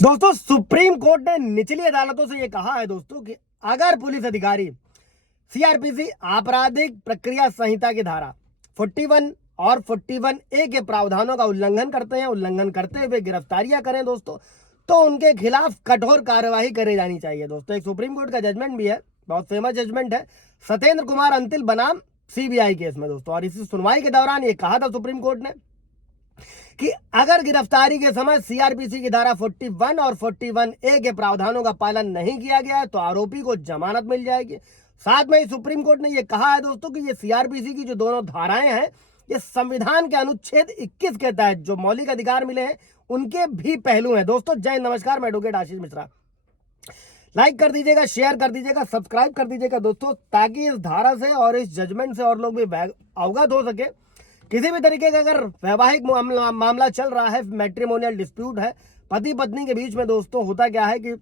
दोस्तों supreme court ने निचली अदालतों से यह कहा है दोस्तों कि अगर पुलिस अधिकारी सीआरपीसी आपराधिक प्रक्रिया संहिता की धारा 41 और 41A के प्रावधानों का उल्लंघन करते हैं, उल्लंघन करते हुए गिरफ्तारियां करें दोस्तों, तो उनके खिलाफ कठोर कार्यवाही करी जानी चाहिए। दोस्तों एक सुप्रीम कोर्ट का जजमेंट भी है, बहुत फेमस जजमेंट है, सत्येंद्र कुमार अंतिल बनाम सीबीआई केस में दोस्तों। और इसी सुनवाई के दौरान ये कहा था सुप्रीम कोर्ट ने कि अगर गिरफ्तारी के समय सीआरपीसी की धारा 41 और 41A के प्रावधानों का पालन नहीं किया गया है तो आरोपी को जमानत मिल जाएगी। साथ में ही सुप्रीम कोर्ट ने यह कहा है दोस्तों कि ये सीआरपीसी की जो दोनों धाराएं हैं ये संविधान के अनुच्छेद 21 के तहत जो मौलिक अधिकार मिले हैं उनके भी पहलू हैं। दोस्तों जय नमस्कार, मैं एडवोकेट आशीष मिश्रा। लाइक कर दीजिएगा, शेयर कर दीजिएगा, सब्सक्राइब कर दीजिएगा दोस्तों, ताकि इस धारा से और इस जजमेंट से और लोग भी अवगत हो सके। किसी भी तरीके का अगर वैवाहिक मामला चल रहा है, मैट्रिमोनियल डिस्प्यूट है पति पत्नी के बीच में दोस्तों, होता क्या है कि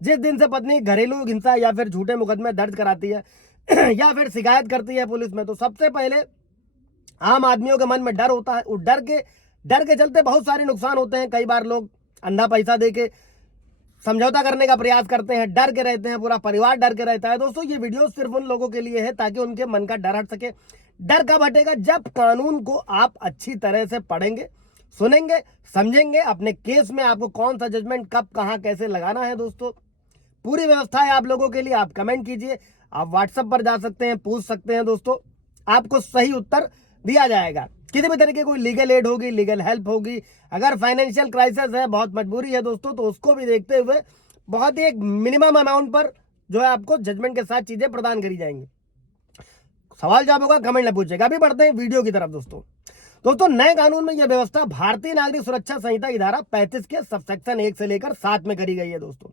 जिस दिन से पत्नी घरेलू हिंसा या फिर झूठे मुकदमे दर्ज कराती है या फिर शिकायत करती है पुलिस में, तो सबसे पहले आम आदमियों के मन में डर होता है। उस डर के चलते बहुत सारे नुकसान होते हैं। कई बार लोग अंधा पैसा दे के समझौता करने का प्रयास करते हैं, डर के रहते हैं, पूरा परिवार डर के रहता है। दोस्तों ये वीडियो सिर्फ उन लोगों के लिए है ताकि उनके मन का डर हट सके। डर कब हटेगा? जब कानून को आप अच्छी तरह से पढ़ेंगे, सुनेंगे, समझेंगे, अपने केस में आपको कौन सा जजमेंट कब कहां कैसे लगाना है। दोस्तों पूरी व्यवस्था है आप लोगों के लिए। आप कमेंट कीजिए, आप व्हाट्सएप पर जा सकते हैं, पूछ सकते हैं दोस्तों, आपको सही उत्तर दिया जाएगा। किसी भी तरीके कोई लीगल एड होगी, लीगल हेल्प होगी, अगर फाइनेंशियल क्राइसिस है, बहुत मजबूरी है दोस्तों, तो उसको भी देखते हुए बहुत ही एक मिनिमम अमाउंट पर जो है आपको जजमेंट के साथ चीजें प्रदान करी जाएंगी। सवाल जवाब होगा, कमेंट में पूछेगा। अभी बढ़ते हैं वीडियो की तरफ। दोस्तों नए कानून में यह व्यवस्था भारतीय नागरिक सुरक्षा संहिता की धारा 35 के सबसेक्शन 1 से लेकर 7 में करी गई है। दोस्तों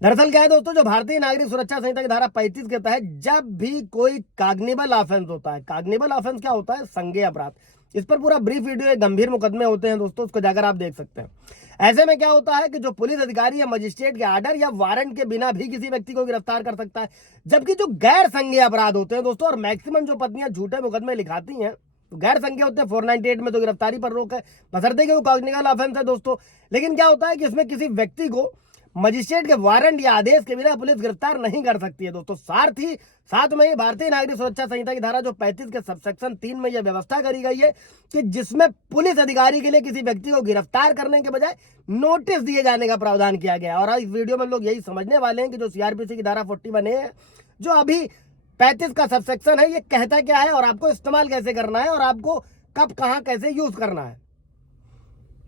दरअसल क्या है दोस्तों, जो भारतीय नागरिक सुरक्षा संहिता की धारा 35 के तहत जब भी कोई काग्निबल ऑफेंस होता है, काग्निबल ऑफेंस क्या होता है? संज्ञेय अपराध। इस पर पूरा ब्रीफ वीडियो है, गंभीर मुकदमे होते हैं दोस्तों, उसको जाकर आप देख सकते हैं। ऐसे में क्या होता है कि जो पुलिस अधिकारी या मजिस्ट्रेट के आर्डर या वारंट के बिना भी किसी व्यक्ति को गिरफ्तार कर सकता है। जबकि जो गैर संज्ञेय अपराध होते हैं दोस्तों, और मैक्सिमम जो पत्नियां झूठे मुकदमे लिखाती हैं तो गैर संज्ञेय होते हैं। 498 में तो गिरफ्तारी पर रोक है, बशर्ते कि वो कॉग्निबल ऑफेंस है दोस्तों। लेकिन क्या होता है कि इसमें किसी व्यक्ति को मजिस्ट्रेट के वारंट या आदेश के बिना पुलिस गिरफ्तार नहीं कर सकती है दोस्तों। साथ में ही भारतीय नागरिक सुरक्षा संहिता की धारा जो 35 के सबसेक्शन 3 में यह व्यवस्था करी गई है कि जिसमें पुलिस अधिकारी के लिए किसी व्यक्ति को गिरफ्तार करने के बजाय नोटिस दिए जाने का प्रावधान किया गया। और इस वीडियो में लोग यही समझने वाले हैं कि जो सीआरपीसी की धारा 41A है, जो अभी 35 का सबसेक्शन है, ये कहता क्या है और आपको इस्तेमाल कैसे करना है और आपको कब कहां कैसे यूज करना है।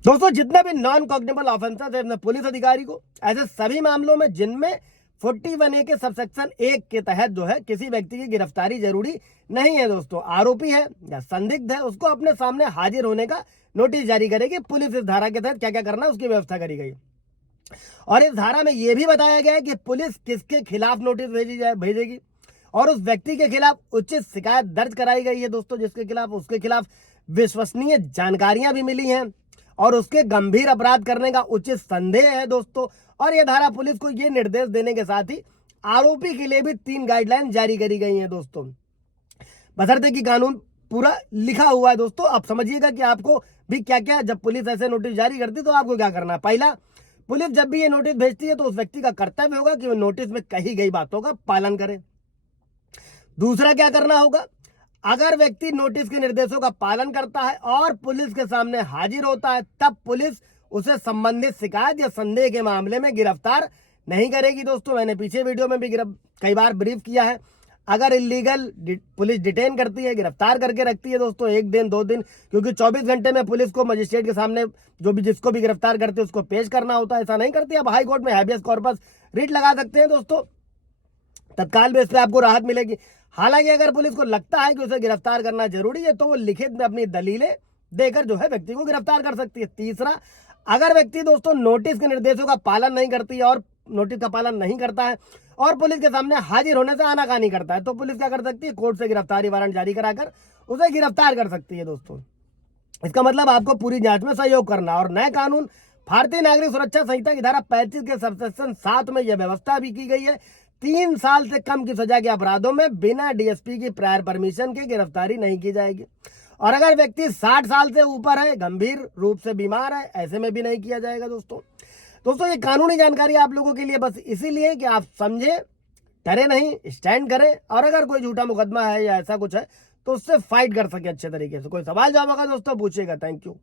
दोस्तों जितने भी नॉन कॉग्निबल ऑफेंसेस है पुलिस अधिकारी को, ऐसे सभी मामलों में जिनमें 41A के सबसेक्शन 1 के तहत जो है किसी व्यक्ति की गिरफ्तारी जरूरी नहीं है दोस्तों, आरोपी है या संदिग्ध है, उसको अपने सामने हाजिर होने का नोटिस जारी करेगी पुलिस। इस धारा के तहत क्या क्या करना है उसकी व्यवस्था करी गई। और इस धारा में यह भी बताया गया है कि पुलिस किसके खिलाफ नोटिस भेजेगी और उस व्यक्ति के खिलाफ उचित शिकायत दर्ज कराई गई है दोस्तों, जिसके खिलाफ उसके खिलाफ विश्वसनीय जानकारियां भी मिली हैं और उसके गंभीर अपराध करने का उचित संदेह है दोस्तों। और यह धारा पुलिस को यह निर्देश देने के साथ ही आरोपी के लिए भी 3 गाइडलाइन जारी करी गई हैं दोस्तों, बशर्ते कि कानून पूरा लिखा हुआ है दोस्तों। अब समझिएगा कि आपको भी क्या क्या, जब पुलिस ऐसे नोटिस जारी करती है तो आपको क्या करना है। पहला, पुलिस जब भी ये नोटिस भेजती है तो उस व्यक्ति का कर्तव्य होगा कि वो नोटिस में कही गई बातों का पालन करे। दूसरा क्या करना होगा, अगर व्यक्ति नोटिस के निर्देशों का पालन करता है और पुलिस के सामने हाजिर होता है, तब पुलिस उसे संबंधित शिकायत या संदेह के मामले में गिरफ्तार नहीं करेगी दोस्तों। मैंने पीछे वीडियो में भी कई बार ब्रीफ किया है। अगर इलीगल पुलिस डिटेन करती है, गिरफ्तार करके रखती है दोस्तों 1 दिन 2 दिन, क्योंकि 24 घंटे में पुलिस को मजिस्ट्रेट के सामने जो भी जिसको भी गिरफ्तार करते हैं उसको पेश करना होता है, ऐसा नहीं करती। अब हाई कोर्ट में हैबियस कॉर्पस रिट लगा सकते हैं दोस्तों, तत्काल बेस पे आपको राहत मिलेगी। हालांकि अगर पुलिस को लगता है कि उसे गिरफ्तार करना जरूरी है तो वो लिखित में अपनी दलीलें देकर जो है व्यक्ति को गिरफ्तार कर सकती है। तीसरा, अगर व्यक्ति दोस्तों नोटिस के निर्देशों का पालन नहीं करती है और नोटिस का पालन नहीं करता है और पुलिस के सामने हाजिर होने से आनाकानी करता है, तो पुलिस क्या कर सकती है? कोर्ट से गिरफ्तारी वारंट जारी कराकर उसे गिरफ्तार कर सकती है दोस्तों। इसका मतलब आपको पूरी जांच में सहयोग करना। और नए कानून भारतीय नागरिक सुरक्षा संहिता की धारा 35 के सबसेक्शन 7 में यह व्यवस्था भी की गई है 3 साल से कम की सजा के अपराधों में बिना डीएसपी की प्रायर परमिशन के गिरफ्तारी नहीं की जाएगी। और अगर व्यक्ति 60 साल से ऊपर है, गंभीर रूप से बीमार है, ऐसे में भी नहीं किया जाएगा दोस्तों। दोस्तों ये कानूनी जानकारी आप लोगों के लिए बस इसीलिए कि आप समझे, डरे नहीं, स्टैंड करें, और अगर कोई झूठा मुकदमा है या ऐसा कुछ है तो उससे फाइट कर सके अच्छे तरीके से। कोई सवाल जवाब होगा दोस्तों पूछिएगा। Thank you.